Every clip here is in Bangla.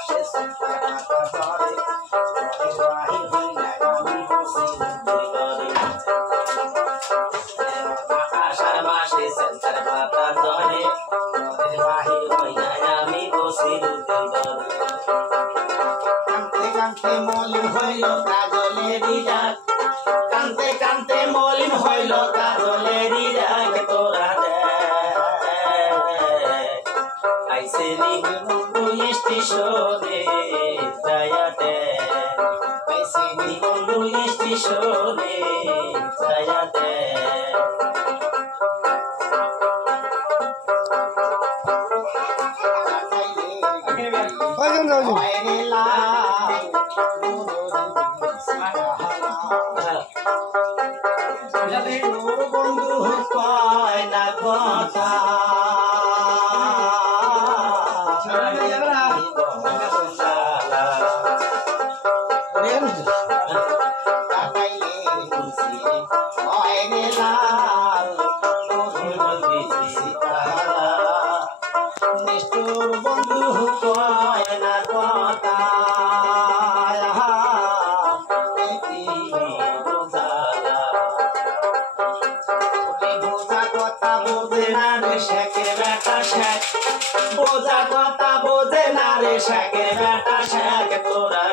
মাসে ধরে বাহির হইলে আমি বসি ঘরে আষাঢ় মাসে সেন্টার পাতা ধরে বাহির হইলে আমি বসি ঘরে কানতে কানতে মলিন হইল কাজলেরই রাত কানতে কানতে মলিন হইল কাজলেরই রাত তোরা আইসে নিবন্ধু স্টেশনে যায়াতে আইসে নিবন্ধু স্টেশনে যায়াতে বন্ধু কয় না কথা নিষ্ঠুর বন্ধু কয় না কথা বোঝা কথা বোঝে না রে শেখের বেটা শেখ বোঝা কথা বোঝে না রে শেখের বেটা শেখ তোরা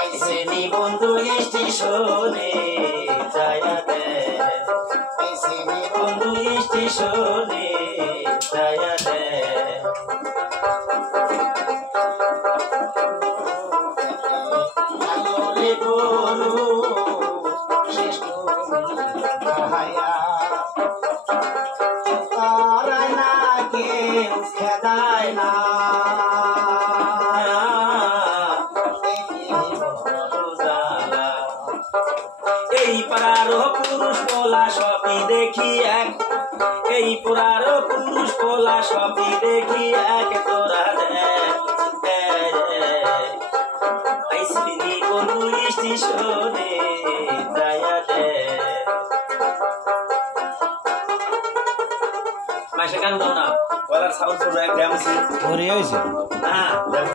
আইসে নিবন্ধু স্টেশনে যায়াতে আইসে নিবন্ধু স্টেশনে যায়াতে আলোরে গরু শ্রেষ্ঠ হায়া তারা না কেউ খেদায় না এই পাড়ারও পুরুষ পোলা সবই দেখি এক এই পুরারও পুরুষ পোলা সবই দেখি এক তোরা আইসিনি বন্ধু স্টেশনে যায়াতে মাসে গান দাও না ওরা সাউন্ড করে গ্রাম হ্যাঁ